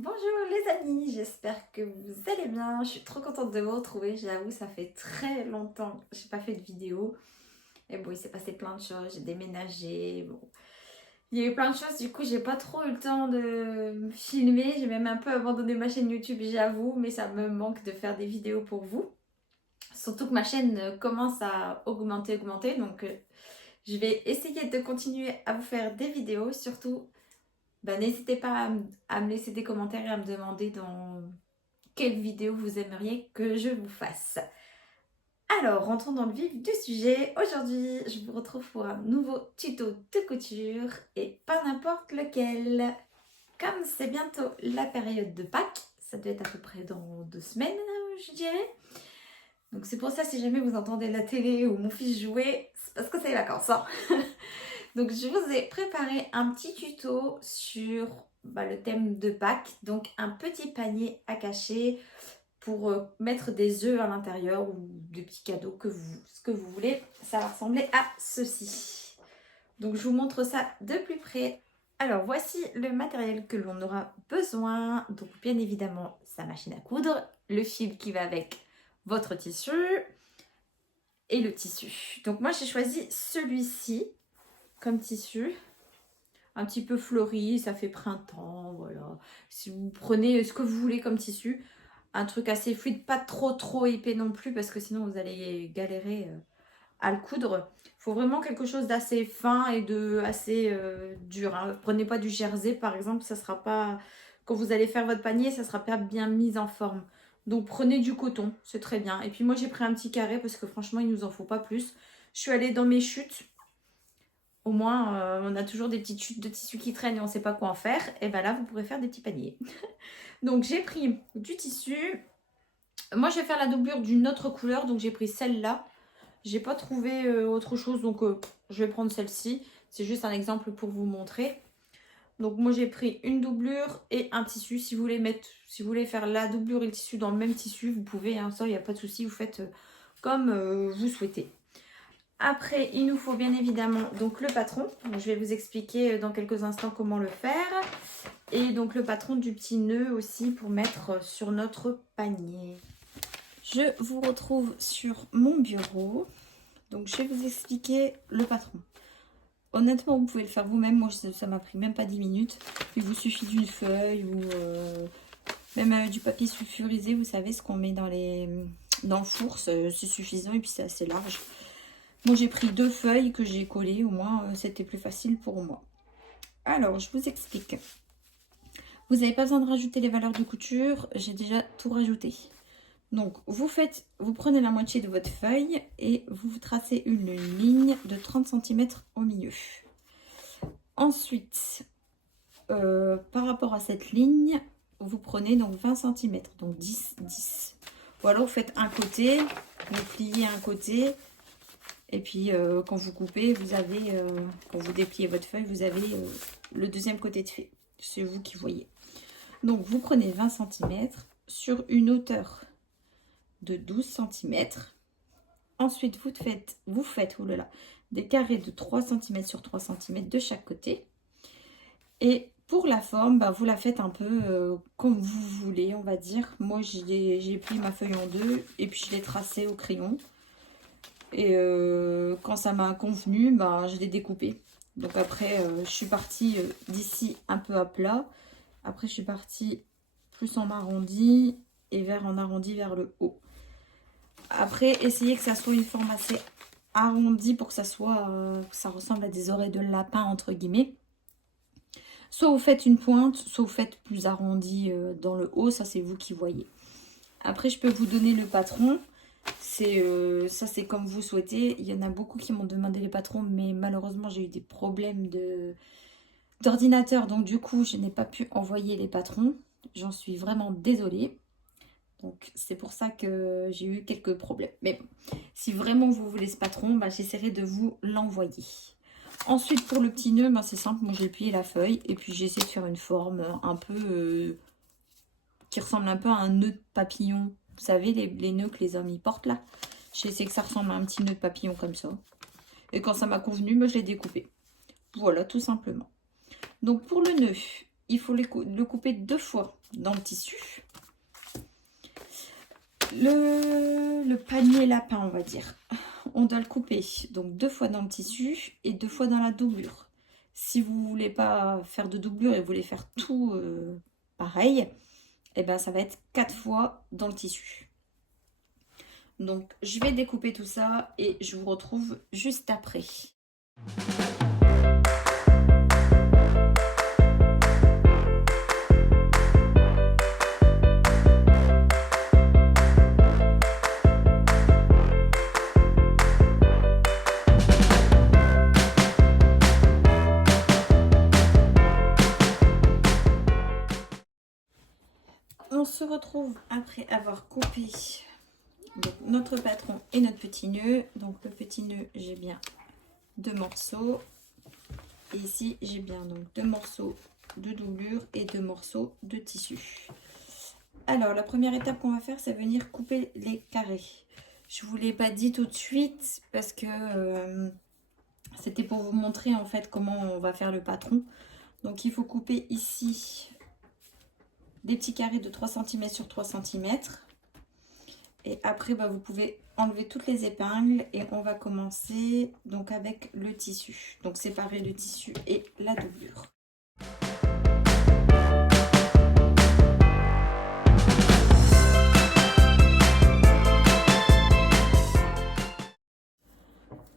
Bonjour les amis, j'espère que vous allez bien. Je suis trop contente de vous retrouver. J'avoue, ça fait très longtemps que j'ai pas fait de vidéo. Et bon, il s'est passé plein de choses. J'ai déménagé. Bon, il y a eu plein de choses. Du coup, j'ai pas trop eu le temps de me filmer. J'ai même un peu abandonné ma chaîne YouTube, j'avoue. Mais ça me manque de faire des vidéos pour vous. Surtout que ma chaîne commence à augmenter. Donc, je vais essayer de continuer à vous faire des vidéos. Surtout, n'hésitez pas à me laisser des commentaires et à me demander dans quelle vidéo vous aimeriez que je vous fasse. Alors, rentrons dans le vif du sujet. Aujourd'hui, je vous retrouve pour un nouveau tuto de couture et pas n'importe lequel. Comme c'est bientôt la période de Pâques, ça doit être à peu près dans 2 semaines, je dirais. Donc c'est pour ça, si jamais vous entendez la télé ou mon fils jouer, c'est parce que c'est les vacances, hein. Donc je vous ai préparé un petit tuto sur le thème de Pâques. Donc un petit panier à cacher pour mettre des œufs à l'intérieur ou des petits cadeaux, ce que vous voulez. Ça va ressembler à ceci. Donc je vous montre ça de plus près. Alors voici le matériel que l'on aura besoin. Donc bien évidemment sa machine à coudre, le fil qui va avec votre tissu et le tissu. Donc moi j'ai choisi celui-ci comme tissu. Un petit peu fleuri, ça fait printemps, voilà. Si vous prenez ce que vous voulez comme tissu, un truc assez fluide, pas trop épais non plus, parce que sinon vous allez galérer à le coudre. Il faut vraiment quelque chose d'assez fin et de assez dur, hein. Prenez pas du jersey par exemple, ça sera pas, quand vous allez faire votre panier, ça sera pas bien mis en forme. Donc prenez du coton, c'est très bien. Et puis moi j'ai pris un petit carré parce que franchement il nous en faut pas plus. Je suis allée dans mes chutes. Au moins, on a toujours des petites chutes de tissu qui traînent et on ne sait pas quoi en faire. Et bien là, vous pourrez faire des petits paniers. Donc, j'ai pris du tissu. Moi, je vais faire la doublure d'une autre couleur. Donc, j'ai pris celle-là. J'ai pas trouvé autre chose. Donc, je vais prendre celle-ci. C'est juste un exemple pour vous montrer. Donc, moi, j'ai pris une doublure et un tissu. Si vous voulez faire la doublure et le tissu dans le même tissu, vous pouvez. Hein, ça, il n'y a pas de souci. Vous faites comme vous souhaitez. Après, il nous faut bien évidemment donc le patron. Donc, je vais vous expliquer dans quelques instants comment le faire. Et donc le patron du petit nœud aussi pour mettre sur notre panier. Je vous retrouve sur mon bureau. Donc je vais vous expliquer le patron. Honnêtement, vous pouvez le faire vous-même. Moi, ça m'a pris même pas 10 minutes. Il vous suffit d'une feuille ou même du papier sulfurisé. Vous savez ce qu'on met dans le four. C'est suffisant et puis c'est assez large. Moi, j'ai pris 2 feuilles que j'ai collées. Au moins, c'était plus facile pour moi. Alors, je vous explique. Vous n'avez pas besoin de rajouter les valeurs de couture. J'ai déjà tout rajouté. Donc, vous prenez la moitié de votre feuille et vous tracez une ligne de 30 cm au milieu. Ensuite, par rapport à cette ligne, vous prenez donc 20 cm. Donc, 10, 10. Ou alors, vous faites un côté, vous pliez un côté. Et puis, quand vous coupez, quand vous dépliez votre feuille, vous avez le deuxième côté de fait. C'est vous qui voyez. Donc, vous prenez 20 cm sur une hauteur de 12 cm. Ensuite, vous faites des carrés de 3 cm sur 3 cm de chaque côté. Et pour la forme, vous la faites un peu comme vous voulez, on va dire. Moi, j'ai plié ma feuille en deux et puis je l'ai tracée au crayon. Et quand ça m'a convenu, je l'ai découpé. Donc après, je suis partie d'ici un peu à plat. Après, je suis partie plus en arrondi et en arrondi vers le haut. Après, essayez que ça soit une forme assez arrondie pour que ça ressemble à des oreilles de lapin, entre guillemets. Soit vous faites une pointe, soit vous faites plus arrondi dans le haut. Ça, c'est vous qui voyez. Après, je peux vous donner le patron. Ça, c'est comme vous souhaitez. Il y en a beaucoup qui m'ont demandé les patrons, mais malheureusement, j'ai eu des problèmes d'ordinateur. Donc, du coup, je n'ai pas pu envoyer les patrons. J'en suis vraiment désolée. Donc, c'est pour ça que j'ai eu quelques problèmes. Mais bon, si vraiment vous voulez ce patron, j'essaierai de vous l'envoyer. Ensuite, pour le petit nœud, c'est simple. Moi, j'ai plié la feuille et puis j'ai essayé de faire une forme un peu qui ressemble un peu à un nœud de papillon. Vous savez, les nœuds que les hommes y portent là. J'ai essayé que ça ressemble à un petit nœud de papillon comme ça. Et quand ça m'a convenu, je l'ai découpé. Voilà, tout simplement. Donc, pour le nœud, il faut le couper 2 fois dans le tissu. Le panier lapin, on va dire, on doit le couper donc 2 fois dans le tissu et 2 fois dans la doublure. Si vous ne voulez pas faire de doublure et vous voulez faire tout pareil, et ben ça va être 4 fois dans le tissu. Donc je vais découper tout ça et je vous retrouve juste après. On se retrouve après avoir coupé donc, notre patron et notre petit nœud. Donc le petit nœud, j'ai bien 2 morceaux. Et ici, j'ai bien donc 2 morceaux de doublure et 2 morceaux de tissu. Alors, la première étape qu'on va faire, c'est venir couper les carrés. Je ne vous l'ai pas dit tout de suite parce que c'était pour vous montrer en fait comment on va faire le patron. Donc, il faut couper ici des petits carrés de 3 cm sur 3 cm. Et après, bah, vous pouvez enlever toutes les épingles et on va commencer donc avec le tissu. Donc, séparer le tissu et la doublure.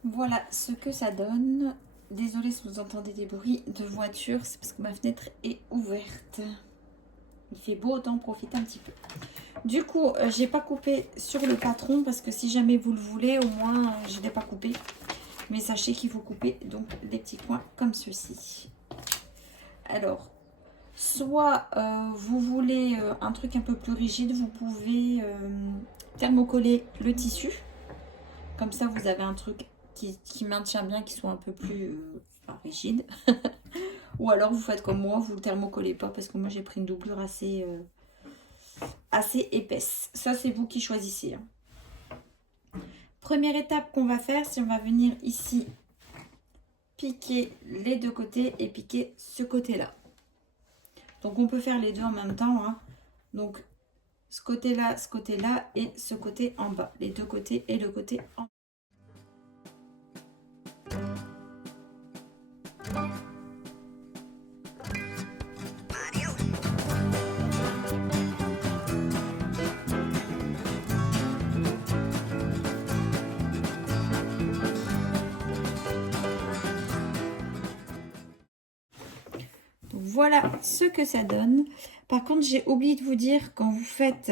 Voilà ce que ça donne. Désolée si vous entendez des bruits de voiture, c'est parce que ma fenêtre est ouverte. Il fait beau, autant en profiter un petit peu. Du coup, j'ai pas coupé sur le patron parce que si jamais vous le voulez, au moins je l'ai pas coupé. Mais sachez qu'il faut couper donc des petits coins comme ceci. Alors, soit vous voulez un truc un peu plus rigide, vous pouvez thermocoller le tissu. Comme ça, vous avez un truc qui maintient bien, qui soit un peu plus rigide. Ou alors vous faites comme moi, vous ne le thermocollez pas parce que moi j'ai pris une doublure assez épaisse. Ça c'est vous qui choisissez. Première étape qu'on va faire, c'est on va venir ici piquer les 2 côtés et piquer ce côté-là. Donc on peut faire les deux en même temps. Hein. Donc ce côté-là et ce côté en bas. Les 2 côtés et le côté en bas. Voilà ce que ça donne. Par contre, j'ai oublié de vous dire, quand vous faites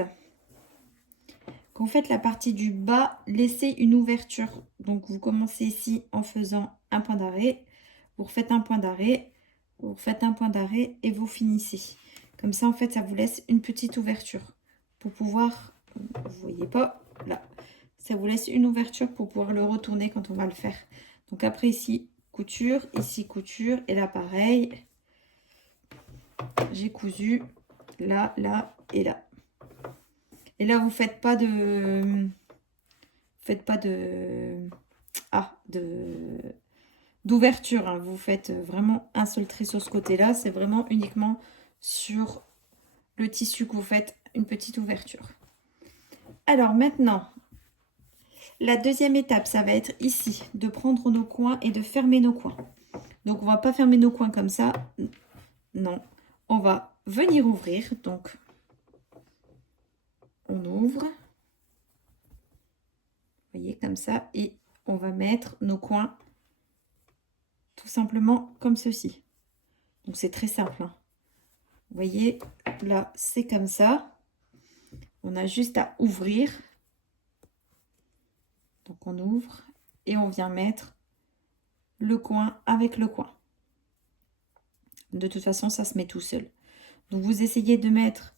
la partie du bas, laissez une ouverture. Donc, vous commencez ici en faisant un point d'arrêt. Vous refaites un point d'arrêt. Vous refaites un point d'arrêt et vous finissez. Comme ça, en fait, ça vous laisse une petite ouverture pour pouvoir, vous voyez pas, là. Ça vous laisse une ouverture pour pouvoir le retourner quand on va le faire. Donc, après, ici, couture, ici, couture. Et là, pareil. J'ai cousu là, là et là. Et là, vous faites pas d'ouverture. Hein. Vous faites vraiment un seul trait sur ce côté-là. C'est vraiment uniquement sur le tissu que vous faites une petite ouverture. Alors maintenant, la deuxième étape, ça va être ici, de prendre nos coins et de fermer nos coins. Donc, on va pas fermer nos coins comme ça. Non. On va venir ouvrir, donc on ouvre, vous voyez comme ça, et on va mettre nos coins tout simplement comme ceci. Donc c'est très simple. Hein. Vous voyez, là c'est comme ça. On a juste à ouvrir. Donc on ouvre et on vient mettre le coin avec le coin. De toute façon, ça se met tout seul. Donc, vous essayez de mettre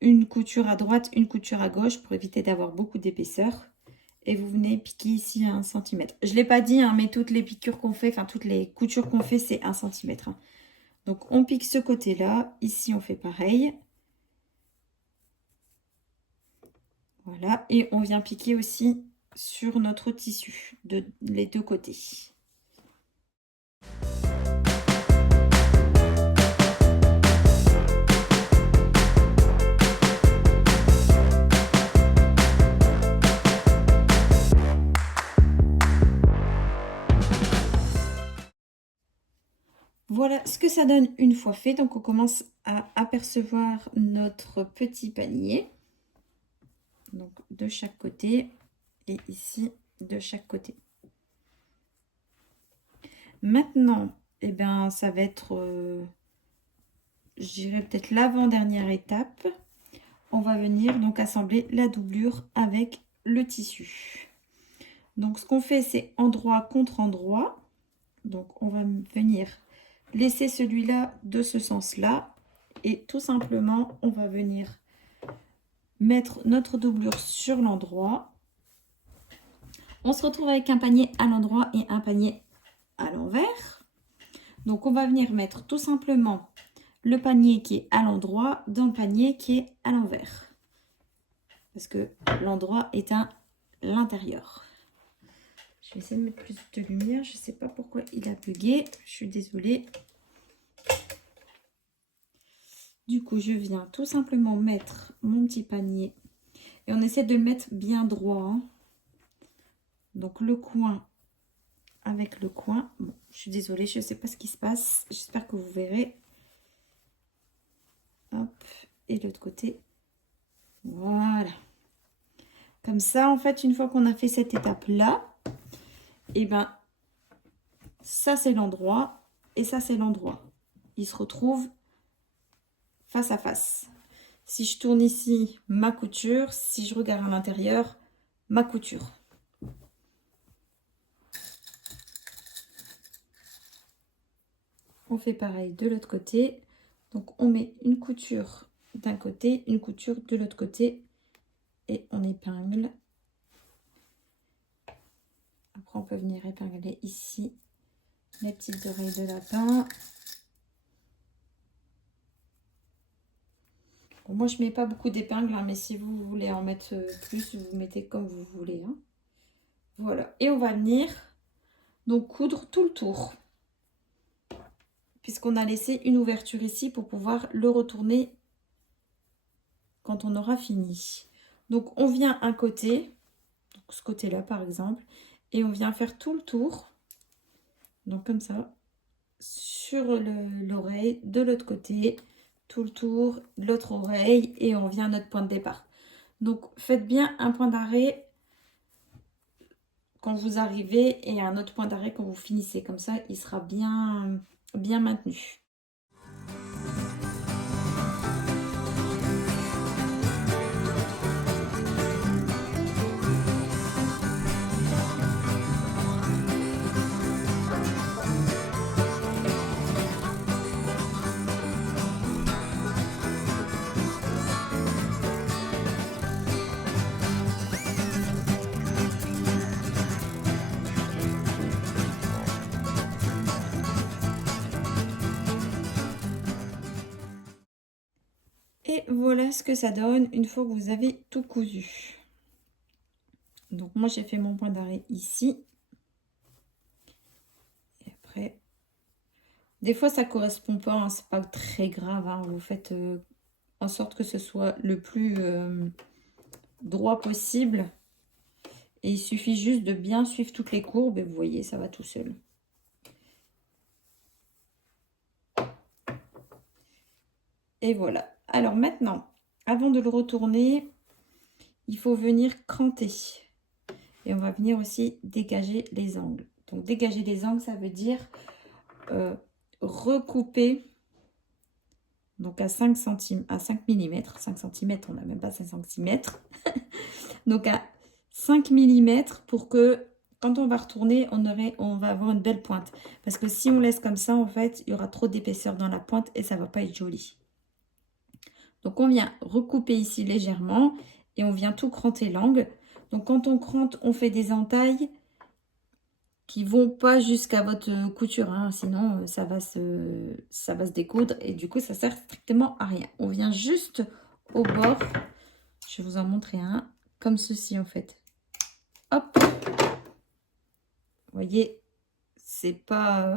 une couture à droite, une couture à gauche pour éviter d'avoir beaucoup d'épaisseur. Et vous venez piquer ici à 1 cm. Je ne l'ai pas dit, hein, mais toutes les piqûres qu'on fait, enfin toutes les coutures qu'on fait, c'est 1 cm. Hein. Donc, on pique ce côté-là. Ici, on fait pareil. Voilà. Et on vient piquer aussi sur notre tissu, les 2 côtés. voilà ce que ça donne une fois fait. Donc on commence à apercevoir notre petit panier. Donc de chaque côté et ici de chaque côté. Maintenant, eh bien, ça va être, je dirais peut-être l'avant-dernière étape. On va venir donc assembler la doublure avec le tissu. Donc ce qu'on fait, c'est endroit contre endroit. Donc on va venir laisser celui-là de ce sens-là. Et tout simplement, on va venir mettre notre doublure sur l'endroit. On se retrouve avec un panier à l'endroit et un panier à l'envers. Donc on va venir mettre tout simplement le panier qui est à l'endroit dans le panier qui est à l'envers. Parce que l'endroit est à l'intérieur. Je vais essayer de mettre plus de lumière. Je ne sais pas pourquoi il a bugué. Je suis désolée. Du coup, je viens tout simplement mettre mon petit panier. Et on essaie de le mettre bien droit. Hein. Donc le coin avec le coin. Bon, je suis désolée, je ne sais pas ce qui se passe. J'espère que vous verrez. Hop, et l'autre côté. Voilà. Comme ça, en fait, une fois qu'on a fait cette étape-là, et ben ça c'est l'endroit et ça c'est l'endroit. Ils se retrouvent face à face. Si je tourne ici, ma couture. Si je regarde à l'intérieur, ma couture. On fait pareil de l'autre côté. Donc on met une couture d'un côté, une couture de l'autre côté et on épingle. Après on peut venir épingler ici les petites oreilles de lapin. Bon, moi je mets pas beaucoup d'épingles, hein, mais si vous voulez en mettre plus, vous mettez comme vous voulez. Hein. Voilà, et on va venir donc coudre tout le tour. Puisqu'on a laissé une ouverture ici pour pouvoir le retourner quand on aura fini. Donc on vient un côté, donc ce côté-là par exemple, et on vient faire tout le tour. Donc comme ça, sur l'oreille, de l'autre côté, tout le tour, de l'autre oreille, et on vient à notre point de départ. Donc faites bien un point d'arrêt quand vous arrivez et un autre point d'arrêt quand vous finissez. Comme ça, il sera bien maintenu. Et voilà ce que ça donne une fois que vous avez tout cousu. Donc moi j'ai fait mon point d'arrêt ici. Et après, des fois ça correspond pas, hein, c'est pas très grave. Hein, vous faites en sorte que ce soit le plus droit possible. Et il suffit juste de bien suivre toutes les courbes et vous voyez, ça va tout seul. Et voilà. Alors maintenant, avant de le retourner, il faut venir cranter. Et on va venir aussi dégager les angles. Donc dégager les angles, ça veut dire recouper donc à 5 cm, à 5 mm. 5 cm, on n'a même pas 5 cm. Donc à 5 mm pour que quand on va retourner, on va avoir une belle pointe. Parce que si on laisse comme ça, en fait, il y aura trop d'épaisseur dans la pointe et ça ne va pas être joli. Donc on vient recouper ici légèrement et on vient tout cranter l'angle. Donc quand on crante, on fait des entailles qui vont pas jusqu'à votre couture, hein, sinon ça va se découdre et du coup ça sert strictement à rien. On vient juste au bord, je vais vous en montrer un, comme ceci en fait. Hop, vous voyez, c'est pas,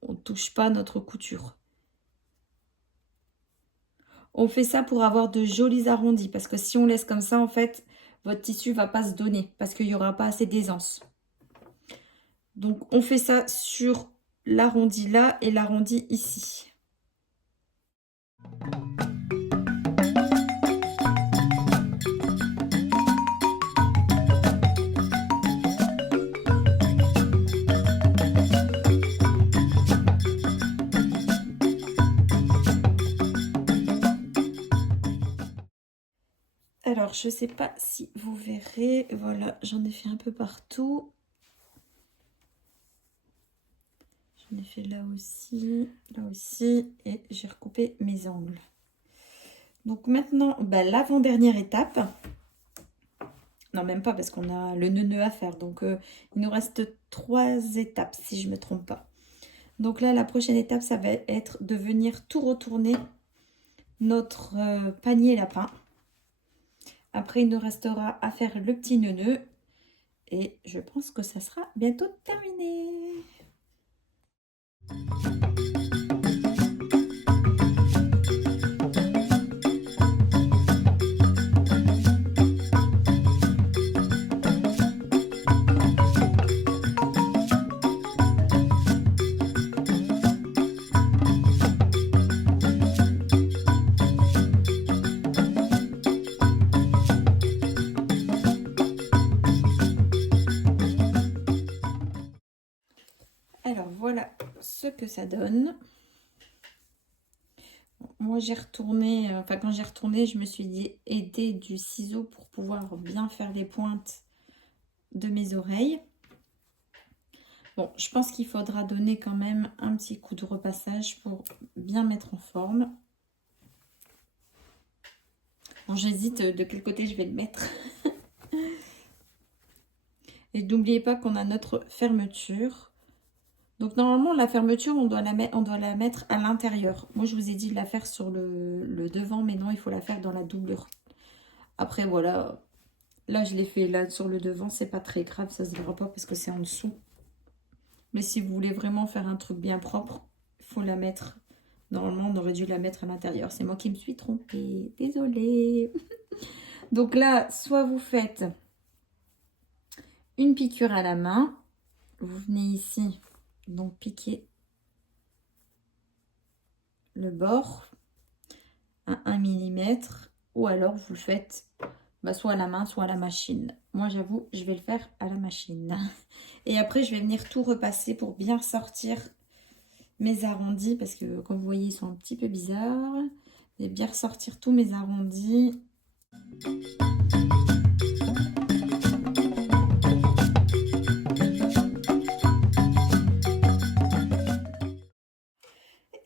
on touche pas notre couture. On fait ça pour avoir de jolis arrondis. Parce que si on laisse comme ça, en fait, votre tissu ne va pas se donner. Parce qu'il n'y aura pas assez d'aisance. Donc, on fait ça sur l'arrondi là et l'arrondi ici. Alors, je sais pas si vous verrez, voilà, j'en ai fait un peu partout. J'en ai fait là aussi, et j'ai recoupé mes angles. Donc maintenant, bah, l'avant-dernière étape, non même pas parce qu'on a le nœud à faire, donc il nous reste 3 étapes si je ne me trompe pas. Donc là, la prochaine étape, ça va être de venir tout retourner notre panier lapin. Après, il nous restera à faire le petit nœud et je pense que ça sera bientôt terminé. Alors voilà ce que ça donne. Moi j'ai retourné, quand j'ai retourné, je me suis dit aider du ciseau pour pouvoir bien faire les pointes de mes oreilles. Bon, je pense qu'il faudra donner quand même un petit coup de repassage pour bien mettre en forme. Bon, j'hésite de quel côté je vais le mettre. Et n'oubliez pas qu'on a notre fermeture. Donc normalement la fermeture on doit la mettre à l'intérieur. Moi je vous ai dit de la faire sur le devant, mais non, il faut la faire dans la doublure. Après voilà, là je l'ai fait là sur le devant, c'est pas très grave, ça se verra pas parce que c'est en dessous. Mais si vous voulez vraiment faire un truc bien propre, il faut la mettre. Normalement on aurait dû la mettre à l'intérieur. C'est moi qui me suis trompée, désolée. Donc là, soit vous faites une piqûre à la main, vous venez ici. Donc piquer le bord à 1 mm, ou alors vous le faites soit à la main, soit à la machine. Moi j'avoue, je vais le faire à la machine. Et après je vais venir tout repasser pour bien sortir mes arrondis, parce que comme vous voyez ils sont un petit peu bizarres. Et bien ressortir tous mes arrondis.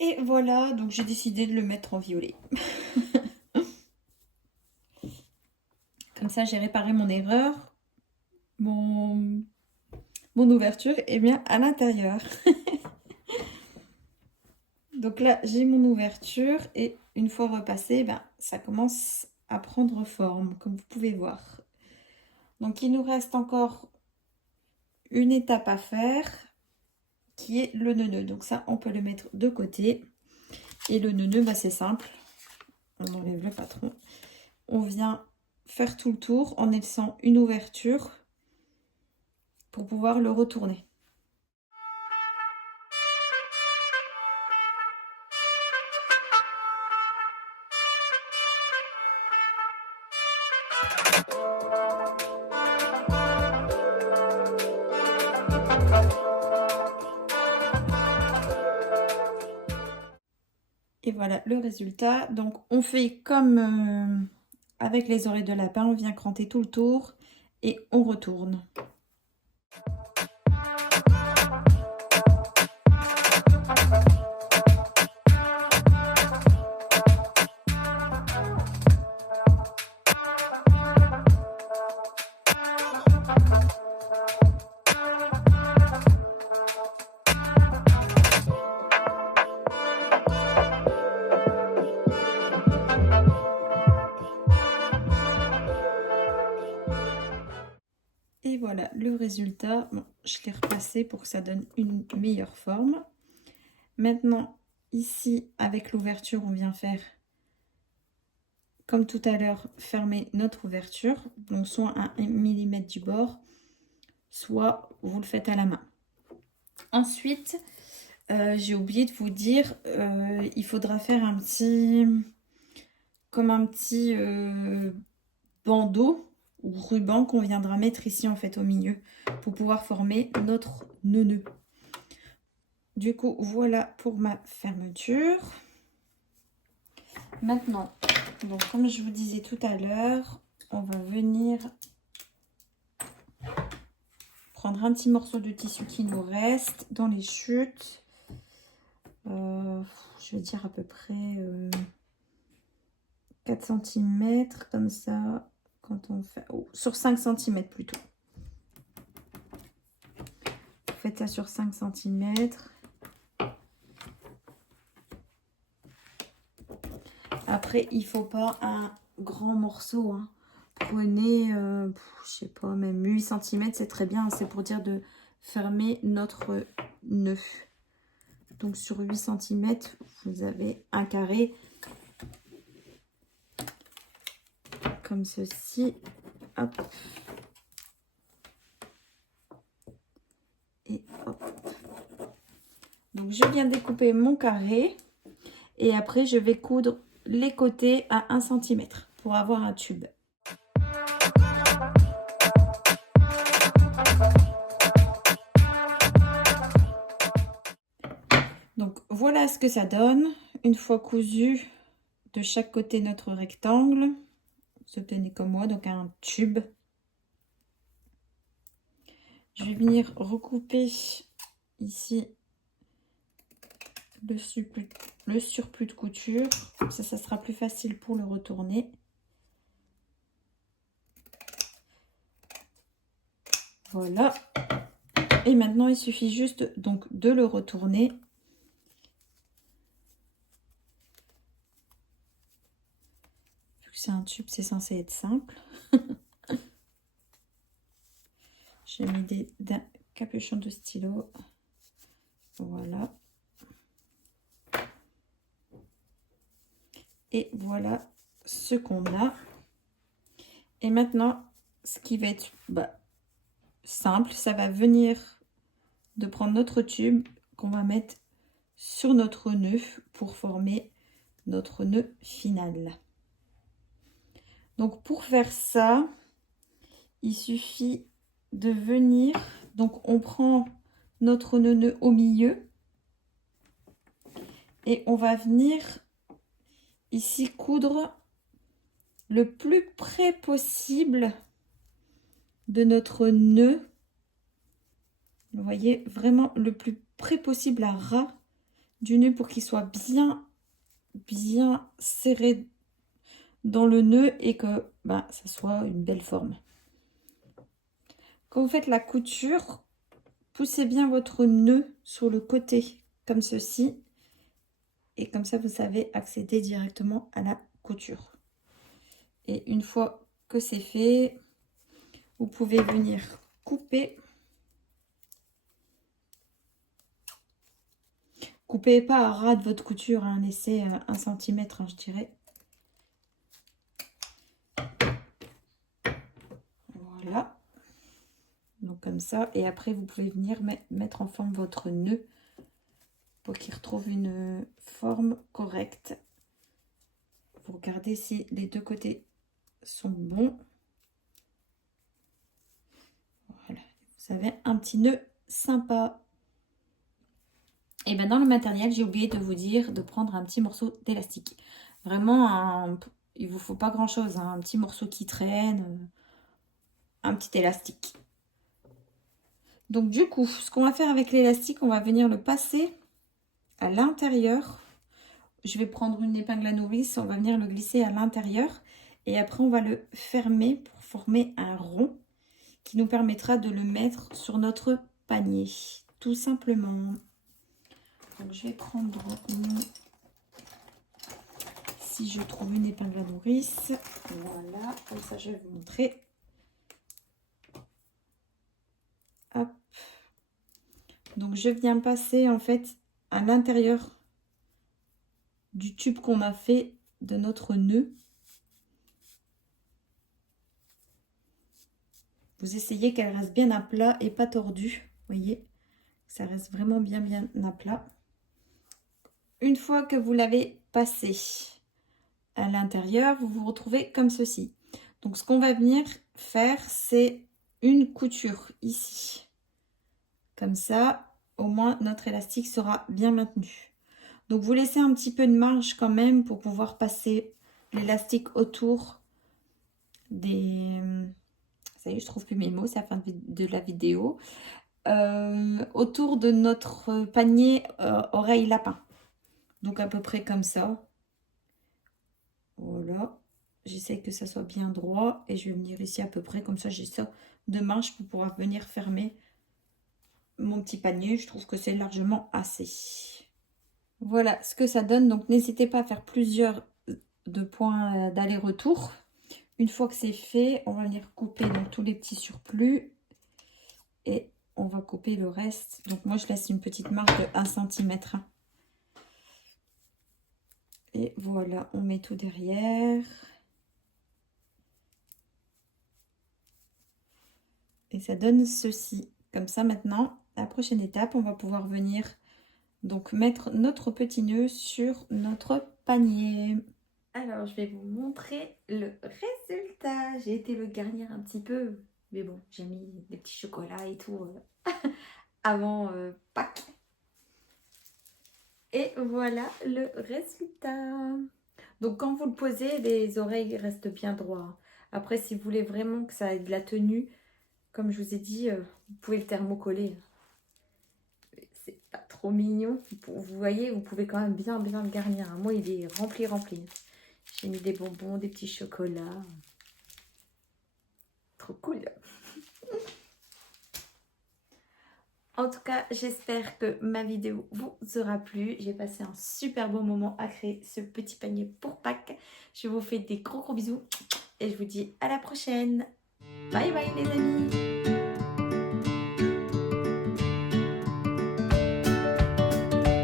Et voilà, donc j'ai décidé de le mettre en violet. Comme ça, j'ai réparé mon erreur. Mon ouverture est bien à l'intérieur. Donc là, j'ai mon ouverture et une fois repassé, ça commence à prendre forme, comme vous pouvez voir. Donc, il nous reste encore une étape à faire, qui est le nœud. Donc ça, on peut le mettre de côté. Et le nœud, c'est simple. On enlève le patron. On vient faire tout le tour en laissant une ouverture pour pouvoir le retourner. Et voilà le résultat. Donc on fait comme avec les oreilles de lapin, on vient cranter tout le tour et on retourne. Et voilà le résultat. Bon, je l'ai repassé pour que ça donne une meilleure forme. Maintenant, ici, avec l'ouverture, on vient faire, comme tout à l'heure, fermer notre ouverture. Donc, soit à 1 mm du bord, soit vous le faites à la main. Ensuite, J'ai oublié de vous dire, il faudra faire un petit, comme un petit bandeau ou ruban qu'on viendra mettre ici en fait au milieu pour pouvoir former notre nœud. Du coup, voilà pour ma fermeture. Maintenant, donc comme je vous disais tout à l'heure, on va venir prendre un petit morceau de tissu qui nous reste dans les chutes. Je vais dire à peu près 4 cm comme ça, quand on fait sur 5 cm plutôt. Vous faites ça sur 5 cm. Après, il faut pas un grand morceau, hein. Prenez, je sais pas, même 8 cm, c'est très bien. C'est pour dire de fermer notre nœud. Donc sur 8 cm, vous avez un carré comme ceci. Hop. Et hop. Donc je viens découper mon carré. Et après, je vais coudre les côtés à 1 cm pour avoir un tube. Donc voilà ce que ça donne. Une fois cousu de chaque côté notre rectangle, vous obtenez comme moi donc un tube. Je vais venir recouper ici le surplus de couture. Comme ça sera plus facile pour le retourner. Voilà. Et maintenant, il suffit juste donc de le retourner. Vu que c'est un tube, c'est censé être simple. J'ai mis des capuchons de stylo. Voilà. Et voilà ce qu'on a. Et maintenant, ce qui va être simple, ça va venir de prendre notre tube qu'on va mettre sur notre nœud pour former notre nœud final. Donc pour faire ça, il suffit de venir, donc on prend notre nœud au milieu et on va venir ici coudre le plus près possible de notre nœud. Vous voyez, vraiment le plus près possible à ras du nœud pour qu'il soit bien serré dans le nœud et que ça soit une belle forme. Quand vous faites la couture, poussez bien votre nœud sur le côté comme ceci et comme ça vous savez accéder directement à la couture. Et une fois que c'est fait, vous pouvez venir couper. Coupez pas à ras de votre couture, hein, laissez 1 cm, hein, je dirais. Voilà. Donc comme ça. Et après, vous pouvez venir mettre en forme votre nœud pour qu'il retrouve une forme correcte. Vous regardez si les deux côtés sont bons. Voilà. Vous avez un petit nœud sympa. Et bien dans le matériel, j'ai oublié de vous dire de prendre un petit morceau d'élastique. Vraiment, il ne vous faut pas grand chose, hein, un petit morceau qui traîne, un petit élastique. Donc du coup, ce qu'on va faire avec l'élastique, on va venir le passer à l'intérieur. Je vais prendre une épingle à nourrice, on va venir le glisser à l'intérieur. Et après, on va le fermer pour former un rond qui nous permettra de le mettre sur notre panier, tout simplement. Donc je vais prendre si je trouve une épingle à nourrice. Voilà, comme ça je vais vous montrer. Hop. Donc je viens passer en fait à l'intérieur du tube qu'on a fait de notre nœud. Vous essayez qu'elle reste bien à plat et pas tordue, voyez. Ça reste vraiment bien à plat. Une fois que vous l'avez passé à l'intérieur, vous vous retrouvez comme ceci. Donc ce qu'on va venir faire, c'est une couture ici. Comme ça, au moins notre élastique sera bien maintenu. Donc vous laissez un petit peu de marge quand même pour pouvoir passer l'élastique autour des... Ça y est, je trouve plus mes mots, c'est la fin de la vidéo. Autour de notre panier oreille lapin. Donc à peu près comme ça. Voilà. J'essaie que ça soit bien droit et je vais venir ici à peu près comme ça. J'ai ça de marge pour pouvoir venir fermer mon petit panier. Je trouve que c'est largement assez. Voilà ce que ça donne. Donc n'hésitez pas à faire plusieurs de points d'aller-retour. Une fois que c'est fait, on va venir couper donc tous les petits surplus et on va couper le reste. Donc moi je laisse une petite marge de 1 cm. Et voilà, on met tout derrière. Et ça donne ceci. Comme ça maintenant, la prochaine étape, on va pouvoir venir donc mettre notre petit nœud sur notre panier. Alors, je vais vous montrer le résultat. J'ai été le garnir un petit peu. Mais bon, j'ai mis des petits chocolats et tout avant Pâques. Et voilà le résultat. Donc, quand vous le posez, les oreilles restent bien droites. Après, si vous voulez vraiment que ça ait de la tenue, comme je vous ai dit, vous pouvez le thermocoller. C'est pas trop mignon. Vous voyez, vous pouvez quand même bien le garnir. Moi, il est rempli. J'ai mis des bonbons, des petits chocolats. Trop cool. En tout cas, j'espère que ma vidéo vous aura plu. J'ai passé un super bon moment à créer ce petit panier pour Pâques. Je vous fais des gros bisous et je vous dis à la prochaine. Bye bye les amis.